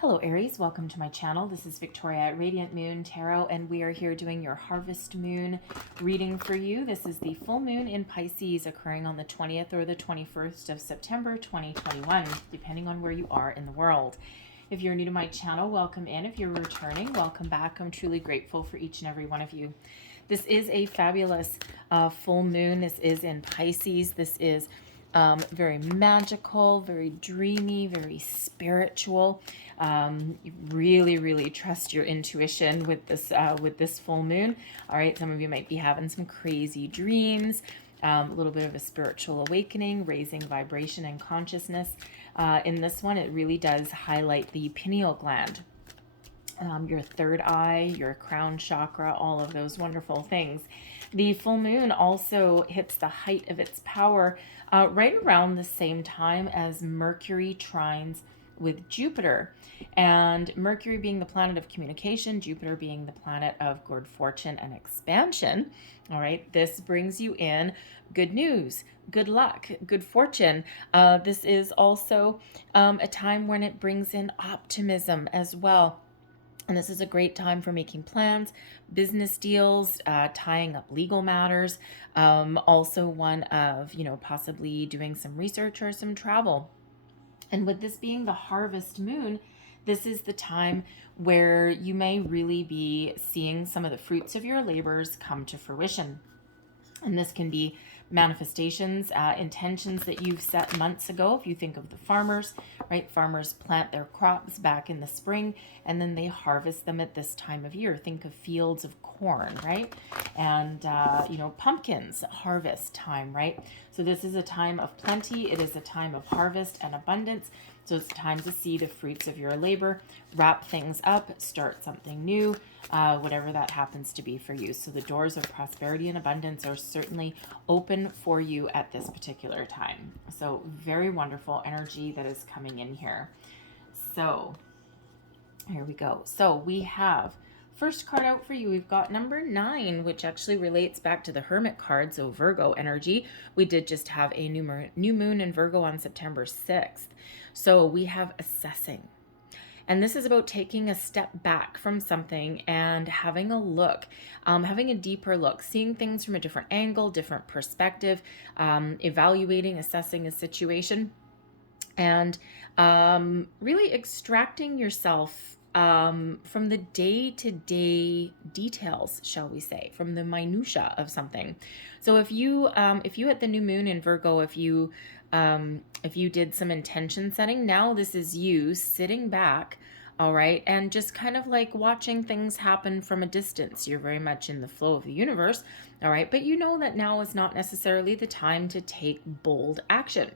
Hello Aries, welcome to my channel. This is Victoria at Radiant Moon Tarot, and we are here doing your Harvest Moon reading for you. This is the full moon in Pisces occurring on the 20th or the 21st of September 2021, depending on where you are in the world. If you're new to my channel, welcome in. If you're returning, welcome back. I'm truly grateful for each and every one of you. This is a fabulous full moon. This is in Pisces. This is very magical, very dreamy, very spiritual. You really trust your intuition with this full moon. All right, some of you might be having some crazy dreams, a little bit of a spiritual awakening, raising vibration and consciousness. In this one, it really does highlight the pineal gland. Your third eye, your crown chakra, all of those wonderful things. The full moon also hits the height of its power right around the same time as Mercury trines with Jupiter. And Mercury being the planet of communication, Jupiter being the planet of good fortune and expansion. All right, this brings you in good news, good luck, good fortune. This is also a time when it brings in optimism as well. And this is a great time for making plans, business deals, tying up legal matters. Also one of, possibly doing some research or some travel. And with this being the harvest moon, this is the time where you may really be seeing some of the fruits of your labors come to fruition. And this can be manifestations, intentions that you've set months ago. If you think of the farmers, right? Farmers plant their crops back in the spring and then they harvest them at this time of year. Think of fields of corn, right? And, pumpkins, harvest time, right? So this is a time of plenty. It is a time of harvest and abundance. So it's time to see the fruits of your labor, wrap things up, start something new, whatever that happens to be for you. So the doors of prosperity and abundance are certainly open for you at this particular time. So very wonderful energy that is coming in here. So here we go. So we have first card out for you. We've got number 9, which actually relates back to the Hermit card, so Virgo energy. We did just have a new moon in Virgo on September 6th. So we have assessing. And this is about taking a step back from something and having a look, having a deeper look, seeing things from a different angle, different perspective, evaluating, assessing a situation, and really extracting yourself from the day-to-day details, shall we say, from the minutia of something. So if you had the new moon in Virgo, if you did some intention setting, now this is you sitting back, all right, and just kind of like watching things happen from a distance. You're very much in the flow of the universe, all right, but you know that now is not necessarily the time to take bold action.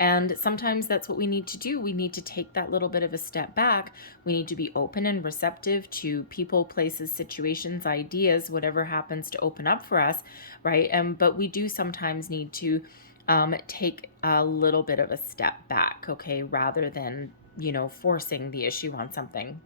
And sometimes that's what we need to do. We need to take that little bit of a step back. We need to be open and receptive to people, places, situations, ideas, whatever happens to open up for us, right? But we do sometimes need to take a little bit of a step back, okay, rather than, forcing the issue on something.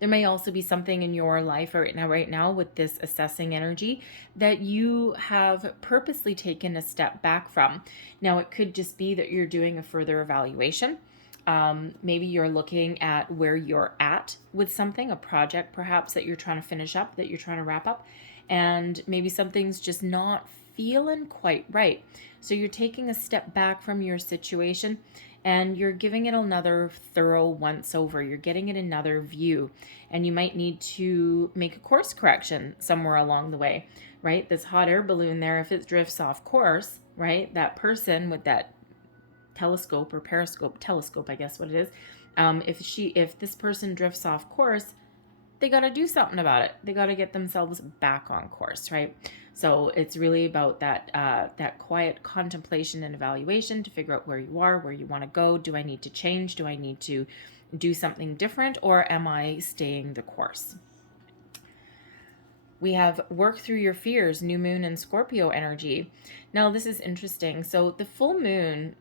There may also be something in your life right now with this assessing energy that you have purposely taken a step back from. Now, it could just be that you're doing a further evaluation. Maybe you're looking at where you're at with something, a project perhaps that you're trying to finish up, that you're trying to wrap up, and maybe something's just not feeling quite right. So you're taking a step back from your situation and you're giving it another thorough once over. You're getting it another view, and you might need to make a course correction somewhere along the way, right? This hot air balloon there, if it drifts off course, right? That person with that telescope or periscope, telescope, I guess what it is. If this person drifts off course, they got to do something about it. They got to get themselves back on course, right? So it's really about that quiet contemplation and evaluation to figure out where you are, where you want to go. Do I need to change? Do I need to do something different, or am I staying the course? We have work through your fears, new moon and Scorpio energy. Now this is interesting. So the full moon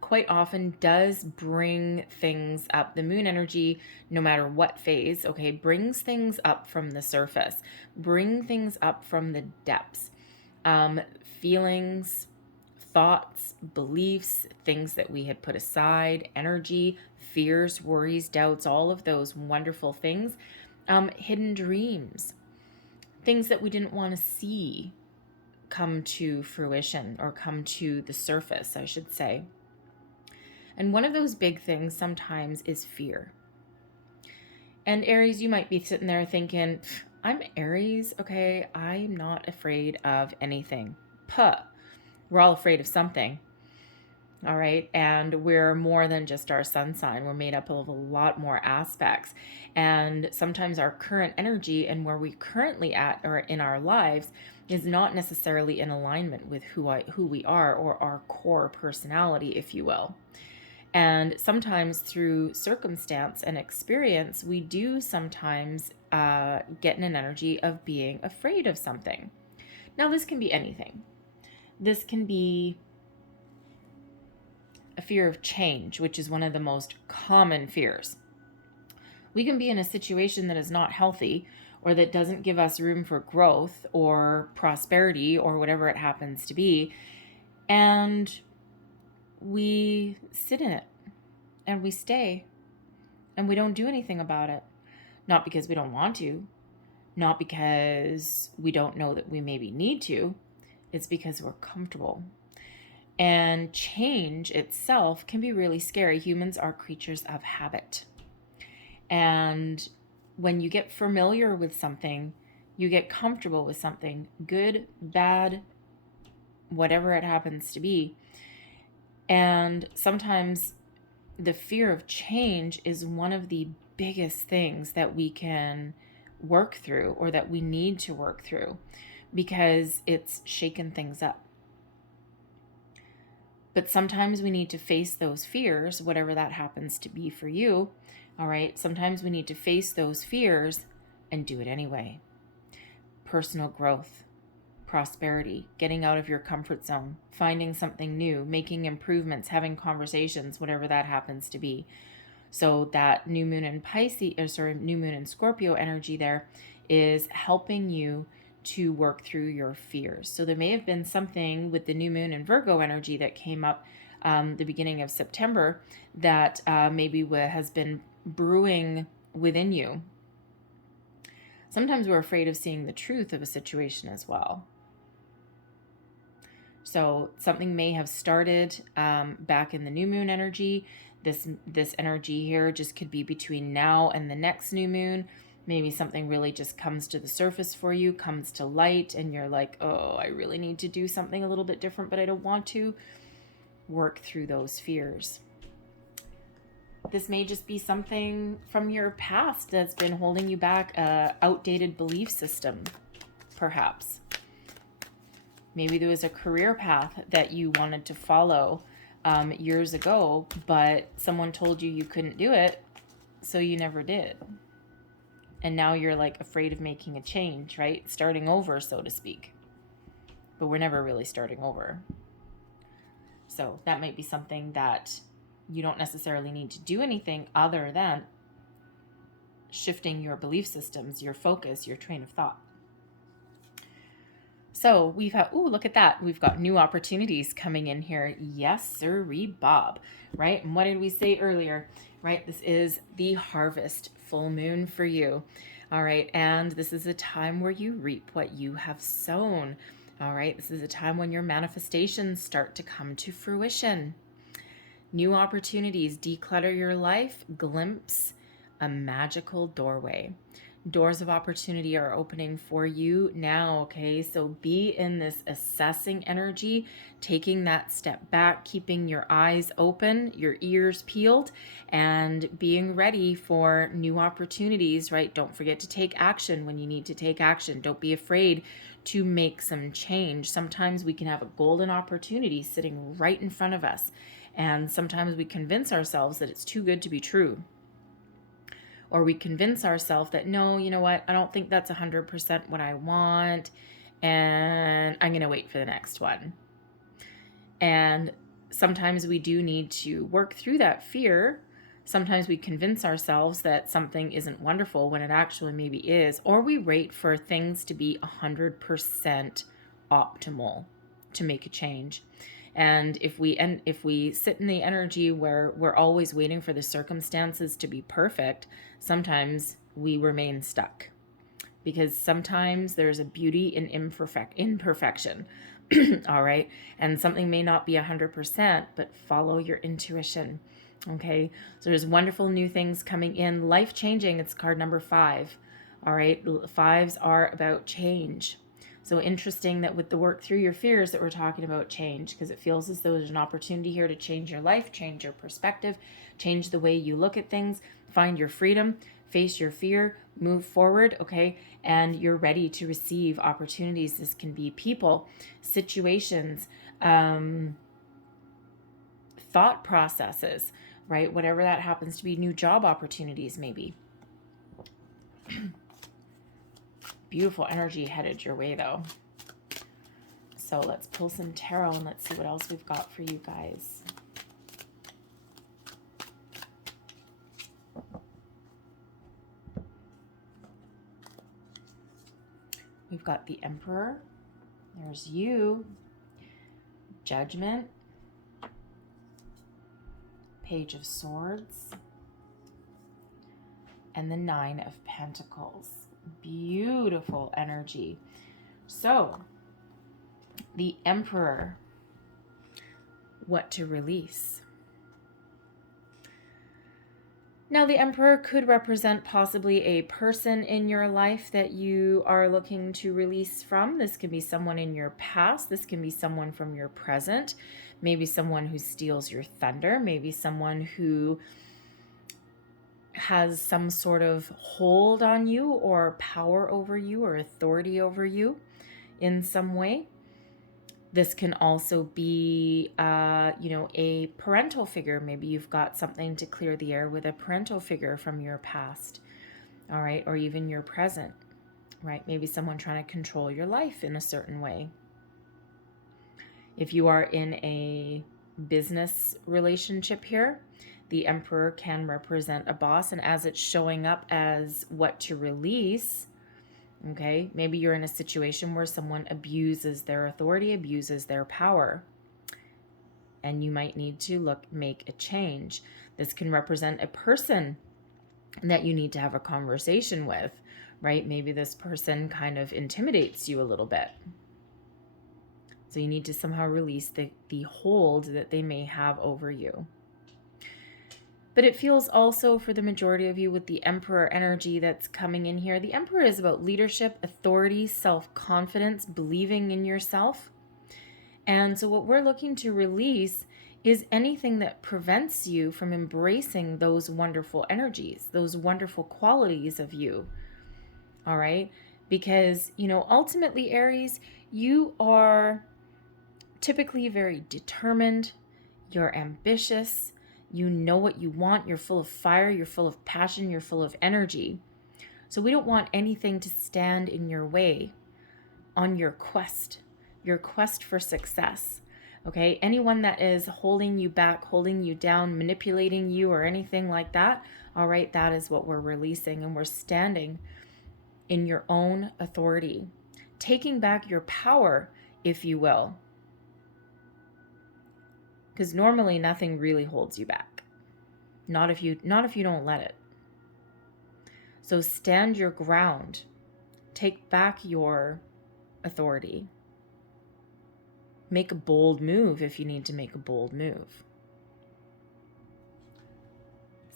quite often does bring things up. The moon energy, no matter what phase, okay, brings things up from the surface, bring things up from the depths. Feelings, thoughts, beliefs, things that we had put aside, energy, fears, worries, doubts, all of those wonderful things, hidden dreams, things that we didn't want to see come to fruition or come to the surface, I should say. And one of those big things sometimes is fear. And Aries, you might be sitting there thinking, I'm Aries, okay? I'm not afraid of anything. Puh. We're all afraid of something. All right. And we're more than just our sun sign. We're made up of a lot more aspects. And sometimes our current energy and where we currently at or in our lives is not necessarily in alignment with who we are, or our core personality, if you will. And sometimes through circumstance and experience, we do sometimes get in an energy of being afraid of something. Now, this can be anything. This can be a fear of change, which is one of the most common fears. We can be in a situation that is not healthy or that doesn't give us room for growth or prosperity or whatever it happens to be, and we sit in it and we stay and we don't do anything about it. Not because we don't want to, not because we don't know that we maybe need to. It's because we're comfortable. And change itself can be really scary. Humans are creatures of habit. And when you get familiar with something, you get comfortable with something, good, bad, whatever it happens to be. And sometimes the fear of change is one of the biggest things that we can work through, or that we need to work through, because it's shaken things up. But sometimes we need to face those fears, whatever that happens to be for you. All right. Sometimes we need to face those fears and do it anyway. Personal growth, prosperity, getting out of your comfort zone, finding something new, making improvements, having conversations, whatever that happens to be. So that new moon in new moon in Scorpio energy there is helping you to work through your fears. So there may have been something with the new moon in Virgo energy that came up the beginning of September that maybe has been brewing within you. Sometimes we're afraid of seeing the truth of a situation as well. So something may have started back in the new moon energy. This energy here just could be between now and the next new moon. Maybe something really just comes to the surface for you, comes to light, and you're like, oh, I really need to do something a little bit different, but I don't want to. Work through those fears. This may just be something from your past that's been holding you back, an outdated belief system, perhaps. Maybe there was a career path that you wanted to follow years ago, but someone told you you couldn't do it, so you never did. And now you're like afraid of making a change, right? Starting over, so to speak. But we're never really starting over. So that might be something that you don't necessarily need to do anything other than shifting your belief systems, your focus, your train of thought. So we've had, look at that. We've got new opportunities coming in here. Yes, sirree, Bob, right? And what did we say earlier, right? This is the harvest full moon for you. All right. And this is a time where you reap what you have sown. All right. This is a time when your manifestations start to come to fruition. New opportunities, declutter your life, glimpse a magical doorway. Doors of opportunity are opening for you now, okay? So be in this assessing energy, taking that step back, keeping your eyes open, your ears peeled, and being ready for new opportunities, right? Don't forget to take action when you need to take action. Don't be afraid to make some change. Sometimes we can have a golden opportunity sitting right in front of us, and sometimes we convince ourselves that it's too good to be true. Or we convince ourselves that, no, you know what, I don't think that's 100% what I want, and I'm going to wait for the next one. And sometimes we do need to work through that fear. Sometimes we convince ourselves that something isn't wonderful when it actually maybe is, or we wait for things to be 100% optimal to make a change. And if we sit in the energy where we're always waiting for the circumstances to be perfect, sometimes we remain stuck. Because sometimes there's a beauty in imperfection. All right. And something may not be 100%, but follow your intuition. Okay. So there's wonderful new things coming in. Life changing. It's card number 5. All right. 5s are about change. So interesting that with the work through your fears that we're talking about change, because it feels as though there's an opportunity here to change your life, change your perspective, change the way you look at things, find your freedom, face your fear, move forward, okay? And you're ready to receive opportunities. This can be people, situations, thought processes, right? Whatever that happens to be, new job opportunities maybe. Beautiful energy headed your way though. So let's pull some tarot and let's see what else we've got for you guys. We've got the Emperor. There's you. Judgment. Page of Swords. And the 9 of Pentacles. Beautiful energy. So, the Emperor. What to release? Now, the Emperor could represent possibly a person in your life that you are looking to release from. This can be someone in your past. This can be someone from your present. Maybe someone who steals your thunder. Maybe someone who has some sort of hold on you or power over you or authority over you in some way. This can also be, a parental figure. Maybe you've got something to clear the air with a parental figure from your past, all right, or even your present, right? Maybe someone trying to control your life in a certain way. If you are in a business relationship here, the Emperor can represent a boss, and as it's showing up as what to release, okay, maybe you're in a situation where someone abuses their authority, abuses their power, and you might need to make a change. This can represent a person that you need to have a conversation with, right? Maybe this person kind of intimidates you a little bit. So you need to somehow release the hold that they may have over you. But it feels also for the majority of you with the Emperor energy that's coming in here. The Emperor is about leadership, authority, self-confidence, believing in yourself. And so what we're looking to release is anything that prevents you from embracing those wonderful energies, those wonderful qualities of you. All right? Because, ultimately, Aries, you are typically very determined. You're ambitious. You know what you want. You're full of fire. You're full of passion. You're full of energy. So we don't want anything to stand in your way on your quest for success. Okay? Anyone that is holding you back, holding you down, manipulating you, or anything like that, all right, that is what we're releasing. And we're standing in your own authority, taking back your power, if you will. Because normally nothing really holds you back. Not if you don't let it. So stand your ground. Take back your authority. Make a bold move if you need to make a bold move.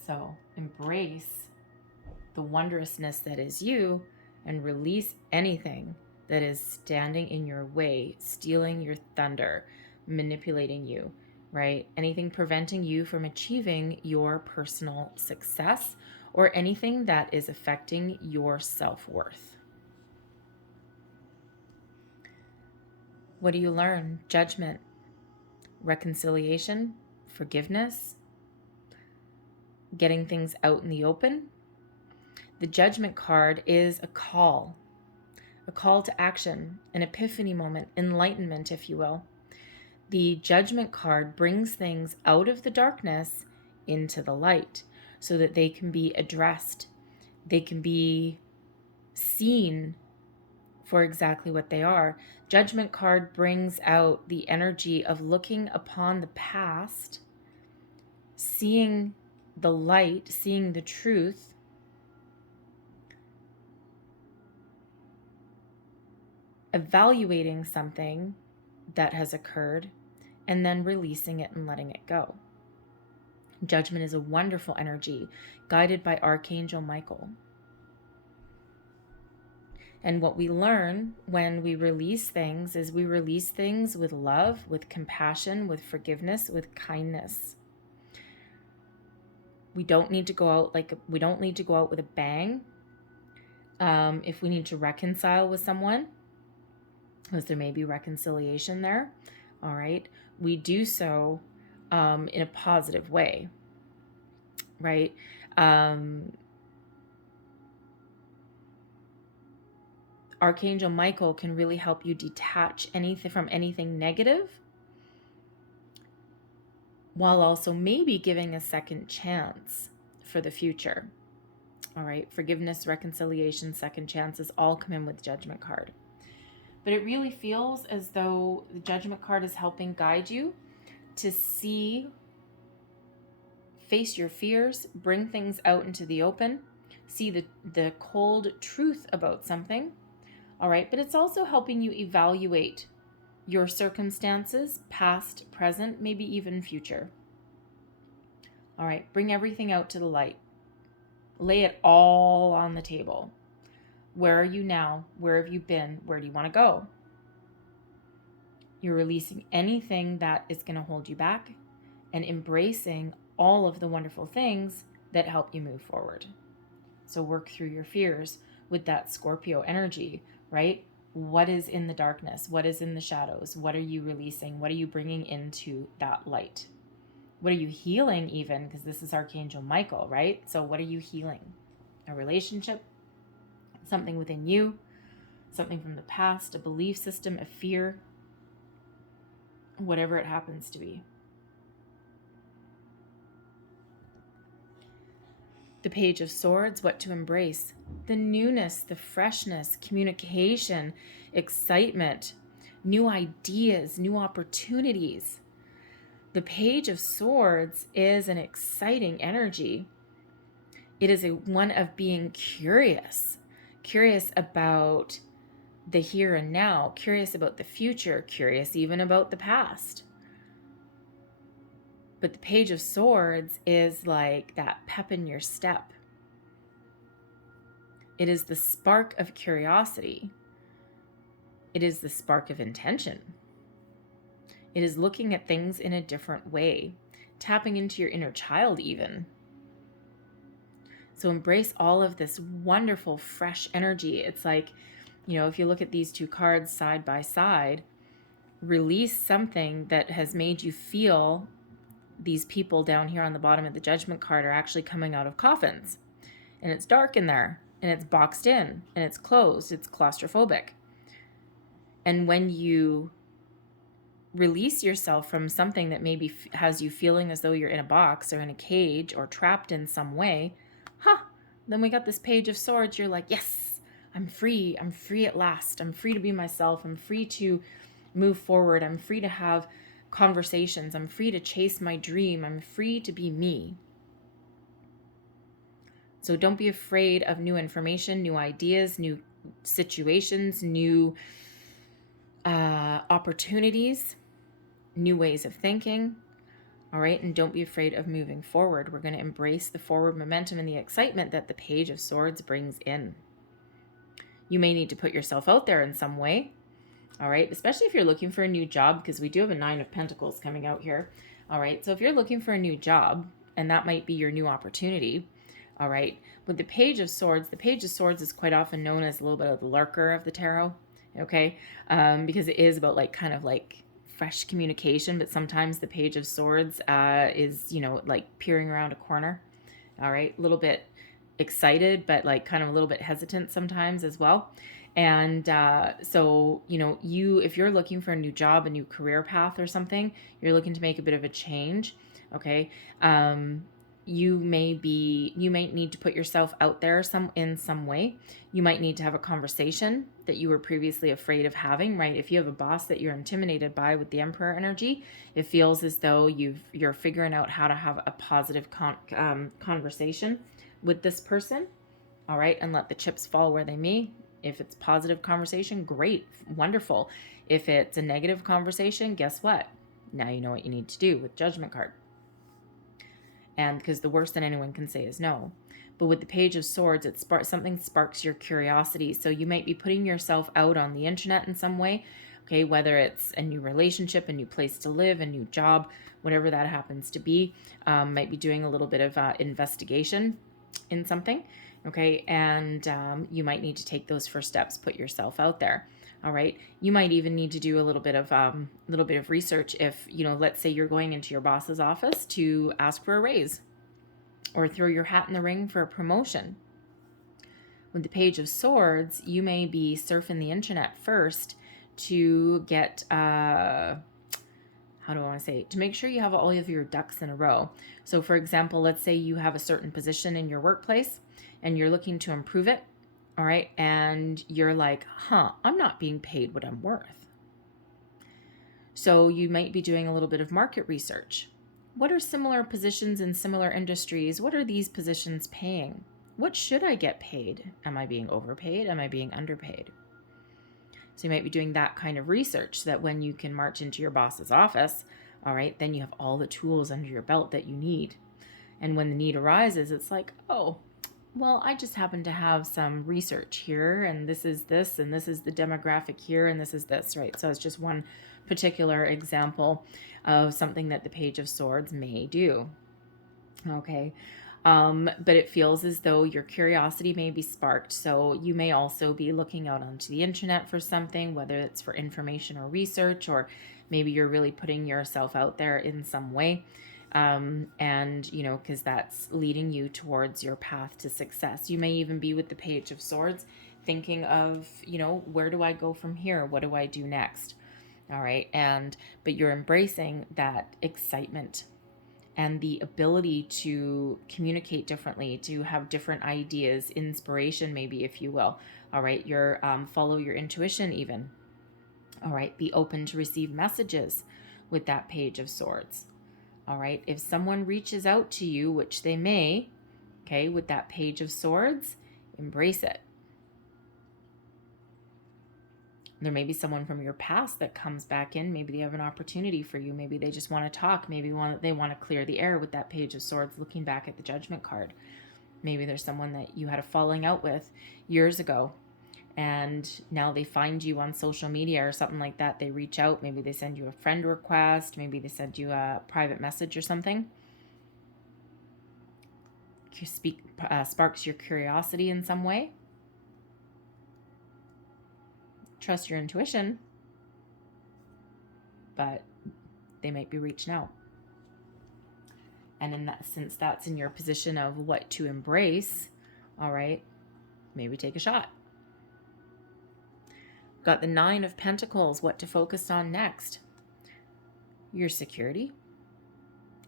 So embrace the wondrousness that is you and release anything that is standing in your way, stealing your thunder, manipulating you. Right? Anything preventing you from achieving your personal success or anything that is affecting your self-worth. What do you learn? Judgment, reconciliation, forgiveness, getting things out in the open. The Judgment card is a call to action, an epiphany moment, enlightenment, if you will. The Judgment card brings things out of the darkness into the light so that they can be addressed. They can be seen for exactly what they are. Judgment card brings out the energy of looking upon the past, seeing the light, seeing the truth, evaluating something that has occurred, and then releasing it and letting it go. Judgment is a wonderful energy guided by Archangel Michael. And what we learn when we release things is we release things with love, with compassion, with forgiveness, with kindness. We don't need to go out with a bang. If we need to reconcile with someone, because there may be reconciliation there, all right, we do so in a positive way, right? Archangel Michael can really help you detach anything from anything negative, while also maybe giving a second chance for the future. All right, forgiveness, reconciliation, second chances all come in with Judgment card. But it really feels as though the Judgment card is helping guide you to face your fears, bring things out into the open, see the cold truth about something. All right, but it's also helping you evaluate your circumstances, past, present, maybe even future. All right, bring everything out to the light. Lay it all on the table. Where are you now? Where have you been? Where do you want to go? You're releasing anything that is going to hold you back and embracing all of the wonderful things that help you move forward. So work through your fears with that Scorpio energy, right? What is in the darkness? What is in the shadows? What are you releasing? What are you bringing into that light? What are you healing even? Because this is Archangel Michael, right? So what are you healing? A relationship, something within you, something from the past, a belief system, a fear, whatever it happens to be. The Page of Swords, what to embrace? The newness, the freshness, communication, excitement, new ideas, new opportunities. The Page of Swords is an exciting energy. It is one of being curious about the here and now, curious about the future, curious even about the past. But the Page of Swords is like that pep in your step. It is the spark of curiosity. It is the spark of intention. It is looking at things in a different way, tapping into your inner child even. So embrace all of this wonderful, fresh energy. It's like, if you look at these two cards side by side, release something that has made you feel these people down here on the bottom of the Judgment card are actually coming out of coffins. And it's dark in there, and it's boxed in, and it's closed, it's claustrophobic. And when you release yourself from something that maybe has you feeling as though you're in a box or in a cage or trapped in some way, then we got this Page of Swords. You're like, yes, I'm free at last. I'm free to be myself. I'm free to move forward. I'm free to have conversations. I'm free to chase my dream. I'm free to be me. So don't be afraid of new information, new ideas, new situations, new opportunities, new ways of thinking. All right, and don't be afraid of moving forward. We're going to embrace the forward momentum and the excitement that the Page of Swords brings in. You may need to put yourself out there in some way. All right, especially if you're looking for a new job, because we do have a 9 of Pentacles coming out here. All right, so if you're looking for a new job, and that might be your new opportunity, all right, with the Page of Swords is quite often known as a little bit of the lurker of the tarot, okay, because it is about kind of fresh communication, but sometimes the Page of Swords is, like peering around a corner, all right, a little bit excited, but kind of a little bit hesitant sometimes as well. And so, if you're looking for a new job, a new career path or something, you're looking to make a bit of a change, okay? you may need to put yourself out there in some way. You might need to have a conversation that you were previously afraid of having, right? If you have a boss that you're intimidated by with the Emperor energy, it feels as though you're figuring out how to have a positive conversation with this person, all right? And let the chips fall where they may. If it's positive conversation, great, wonderful. If it's a negative conversation, guess what? Now you know what you need to do with Judgment card. And because the worst that anyone can say is no. But with the Page of Swords, something sparks your curiosity. So you might be putting yourself out on the internet in some way, okay, whether it's a new relationship, a new place to live, a new job, whatever that happens to be. Might be doing a little bit of investigation in something, okay, and you might need to take those first steps, put yourself out there. All right. You might even need to do a little bit of research if, let's say you're going into your boss's office to ask for a raise or throw your hat in the ring for a promotion. With the Page of Swords, you may be surfing the internet first to get, to make sure you have all of your ducks in a row. So for example, let's say you have a certain position in your workplace and you're looking to improve it. All right. And you're like, I'm not being paid what I'm worth. So you might be doing a little bit of market research. What are similar positions in similar industries? What are these positions paying? What should I get paid? Am I being overpaid? Am I being underpaid? So you might be doing that kind of research so that when you can march into your boss's office, all right, then you have all the tools under your belt that you need. And when the need arises, it's like, oh, well, I just happen to have some research here, and this is this, and this is the demographic here, and this is this, right? So it's just one particular example of something that the Page of Swords may do, okay? But it feels as though your curiosity may be sparked, so you may also be looking out onto the internet for something, whether it's for information or research, or maybe you're really putting yourself out there in some way. And, because that's leading you towards your path to success. You may even be with the Page of Swords thinking of, where do I go from here? What do I do next? All right. But you're embracing that excitement and the ability to communicate differently, to have different ideas, inspiration, maybe, if you will. All right. Follow your intuition even. All right. Be open to receive messages with that Page of Swords. All right, if someone reaches out to you, which they may, okay, with that Page of Swords, embrace it. There may be someone from your past that comes back in. Maybe they have an opportunity for you. Maybe they just want to talk. Maybe they want to clear the air with that Page of Swords, looking back at the Judgment card. Maybe there's someone that you had a falling out with years ago, and now they find you on social media or something like that. They reach out. Maybe they send you a friend request. Maybe they send you a private message or something. Sparks your curiosity in some way. Trust your intuition, but they might be reaching out. And since that's in your position of what to embrace, all right, maybe take a shot. Got the Nine of Pentacles, what to focus on next. Your security,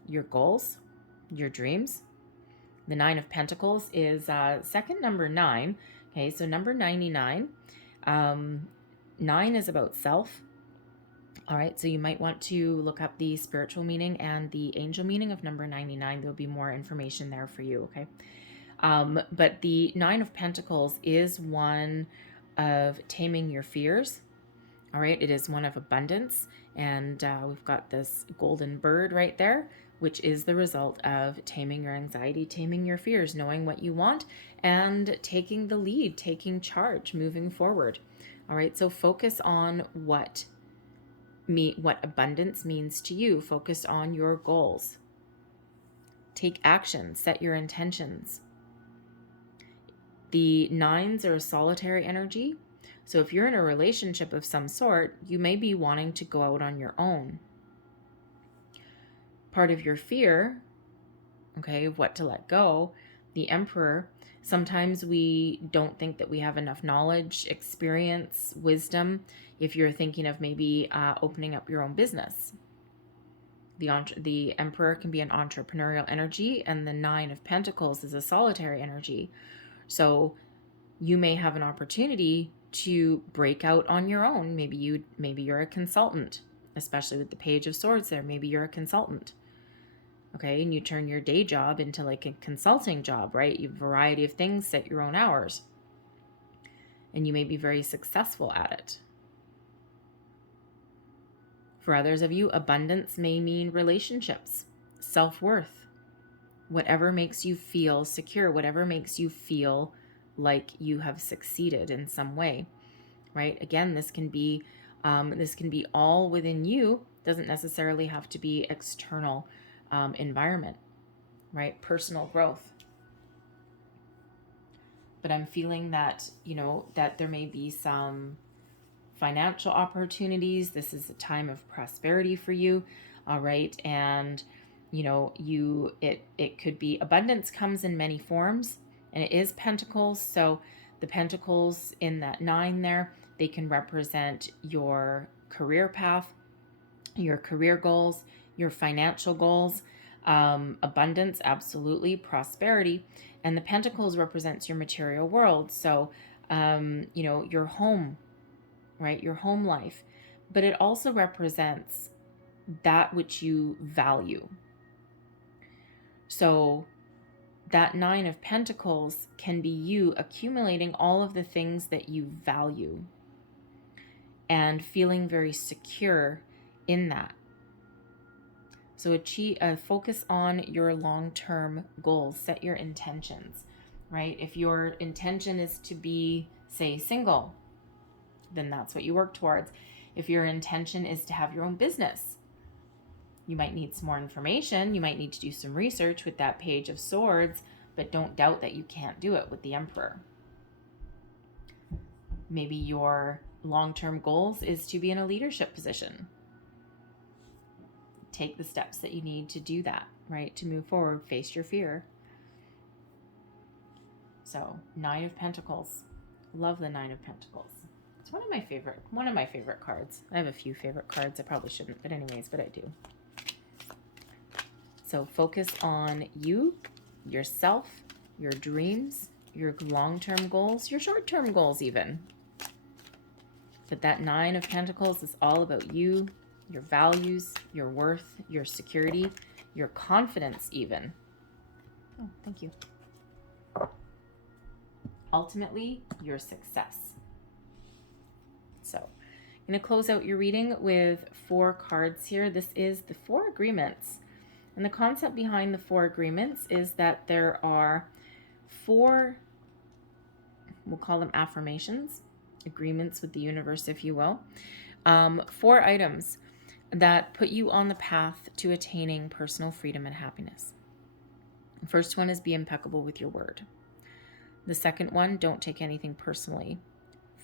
your goals, your dreams. The Nine of Pentacles is second number 9. Okay, so number 99. 9 is about self. All right, so you might want to look up the spiritual meaning and the angel meaning of number 99. There'll be more information there for you, okay? But the Nine of Pentacles is one of taming your fears. All right, it is one of abundance, and we've got this golden bird right there, which is the result of taming your anxiety, taming your fears, knowing what you want, and taking the lead, taking charge, moving forward. All right, so focus on what abundance means to you. Focus on your goals. Take action, set your intentions. The 9s are a solitary energy. So if you're in a relationship of some sort, you may be wanting to go out on your own. Part of your fear, okay, of what to let go, the Emperor, sometimes we don't think that we have enough knowledge, experience, wisdom, if you're thinking of maybe opening up your own business. The Emperor can be an entrepreneurial energy, and the Nine of Pentacles is a solitary energy. So you may have an opportunity to break out on your own. Maybe you're a consultant, especially with the Page of Swords there. Maybe you're a consultant. Okay, and you turn your day job into like a consulting job, right? You have a variety of things, set your own hours. And you may be very successful at it. For others of you, abundance may mean relationships, self-worth, whatever makes you feel secure, whatever makes you feel like you have succeeded in some way, right? Again, this can be all within you. Doesn't necessarily have to be external environment, right? Personal growth. But I'm feeling that, that there may be some financial opportunities. This is a time of prosperity for you. All right. And, it could be abundance comes in many forms, and it is pentacles. So the pentacles in that 9 there, they can represent your career path, your career goals, your financial goals, abundance, absolutely, prosperity. And the pentacles represents your material world. So, your home, right? Your home life. But it also represents that which you value. So that 9 of Pentacles can be you accumulating all of the things that you value and feeling very secure in that. So focus on your long-term goals, set your intentions, right? If your intention is to be, say, single, then that's what you work towards. If your intention is to have your own business, you might need some more information. You might need to do some research with that Page of Swords, but don't doubt that you can't do it with the Emperor. Maybe your long-term goals is to be in a leadership position. Take the steps that you need to do that, right? To move forward, face your fear. So, 9 of Pentacles. Love the 9 of Pentacles. It's one of my favorite cards. I have a few favorite cards. I probably shouldn't, but I do. So focus on you, yourself, your dreams, your long-term goals, your short-term goals even. But that 9 of Pentacles is all about you, your values, your worth, your security, your confidence even. Oh, thank you. Ultimately, your success. So I'm going to close out your reading with 4 cards here. This is the 4 agreements. And the concept behind the 4 agreements is that there are 4, we'll call them affirmations, agreements with the universe, if you will, 4 items that put you on the path to attaining personal freedom and happiness. The first one is be impeccable with your word. The second one, don't take anything personally.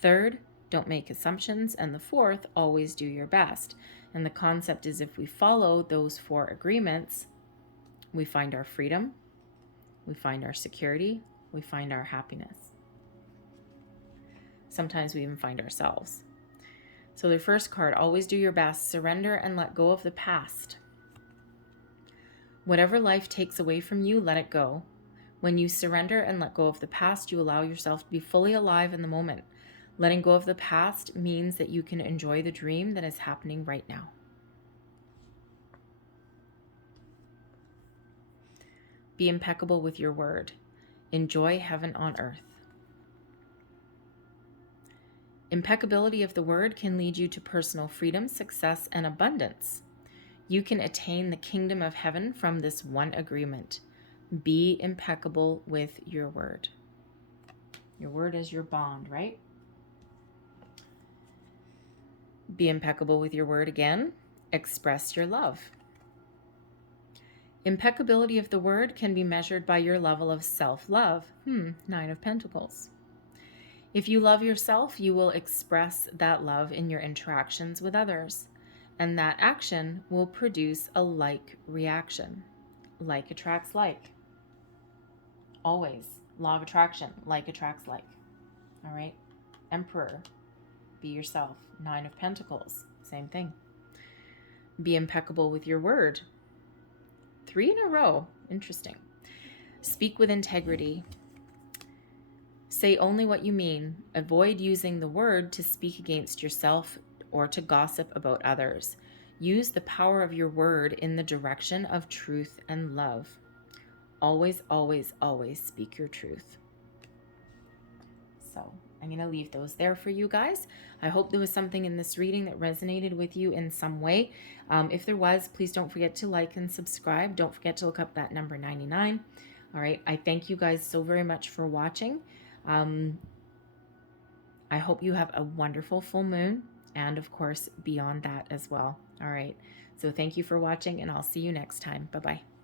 Third, don't make assumptions. And the fourth, always do your best. And the concept is if we follow those 4 agreements, we find our freedom, we find our security, we find our happiness. Sometimes we even find ourselves. So the first card, always do your best. Surrender and let go of the past. Whatever life takes away from you, let it go. When you surrender and let go of the past, you allow yourself to be fully alive in the moment. Letting go of the past means that you can enjoy the dream that is happening right now. Be impeccable with your word. Enjoy heaven on earth. Impeccability of the word can lead you to personal freedom, success, and abundance. You can attain the kingdom of heaven from this one agreement. Be impeccable with your word. Your word is your bond, right? Be impeccable with your word again. Express your love. Impeccability of the word can be measured by your level of self-love. 9 of Pentacles. If you love yourself, you will express that love in your interactions with others, and that action will produce a like reaction. Like attracts like. Always. Law of attraction. Like attracts like. All right? Emperor. Be yourself. 9 of Pentacles. Same thing. Be impeccable with your word. 3 in a row. Interesting. Speak with integrity. Say only what you mean. Avoid using the word to speak against yourself or to gossip about others. Use the power of your word in the direction of truth and love. Always, always, always speak your truth. So I'm going to leave those there for you guys. I hope there was something in this reading that resonated with you in some way. If there was, please don't forget to like and subscribe. Don't forget to look up that number 99. All right. I thank you guys so very much for watching. I hope you have a wonderful full moon and, of course, beyond that as well. All right. So thank you for watching, and I'll see you next time. Bye-bye.